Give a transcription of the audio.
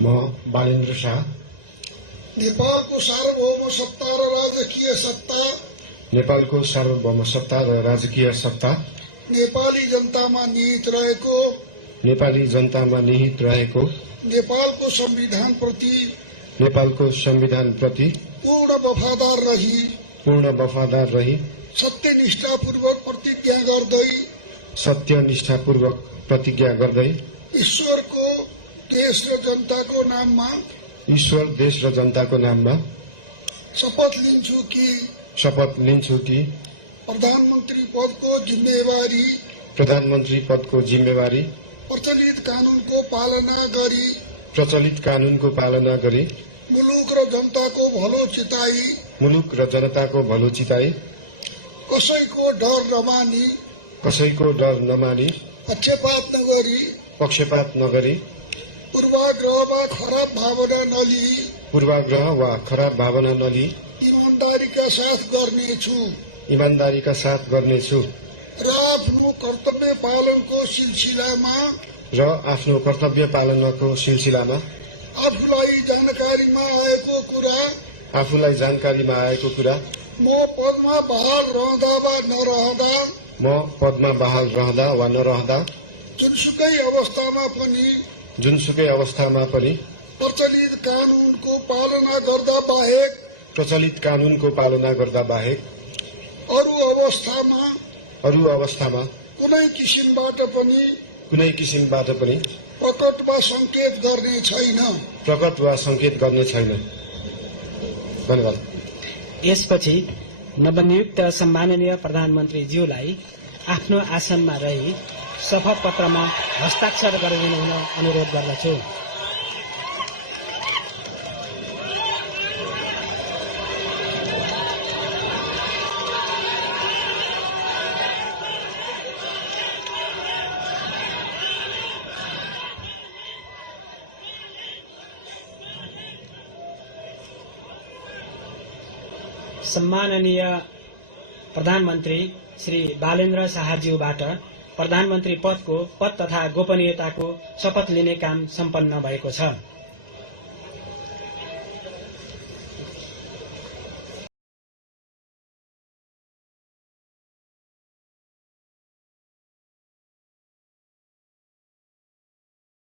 म बालेन्द्र शाह नेपालको सार्वभौम सत्ता र राजकीय सत्ता नेपालको सार्वभौम सत्ता र राजकीय सत्ता नेपाली जनतामा निहित रहेको नेपालको संविधान प्रति पूर्ण वफादार रही सत्यनिष्ठापूर्वक प्रतिज्ञा गर्दै ईश्वर, देश र जनताको नाममा शपथ लिन्छु कि प्रधानमन्त्री पदको जिम्मेवारी प्रचलित कानूनको पालना गरी मुलुक र जनताको भलो चिताई कसैको डर नमानी पक्षपात नगरी पूर्वाग्रह वा खराब भावना नलिई ईमानदारीका साथ गर्नेछु र आफ्नो कर्तव्य पालनको सिलसिलामा आफूलाई जानकारीमा आएको कुरा म पदमा बहाल रहँदा वा नरहँदा जुनसुकै अवस्थामा पनि प्रचलित कानूनको पालना गर्दा बाहेक अरू अवस्थामा कुनै किसिमबाट पनि प्रकट वा संकेत गर्ने छैन। धन्यवाद। यसपछि नवनियुक्त सम्माननीय प्रधानमन्त्रीज्यूलाई आफ्नो आसनमा रही शपथ पत्रमा हस्ताक्षर गरिदिनु हुन अनुरोध गर्दछु। सम्माननीय प्रधानमन्त्री श्री बालेन्द्र शाहज्यूबाट प्रधानमन्त्री पद तथा गोपनीयताको शपथ लिने काम सम्पन्न भएको छ।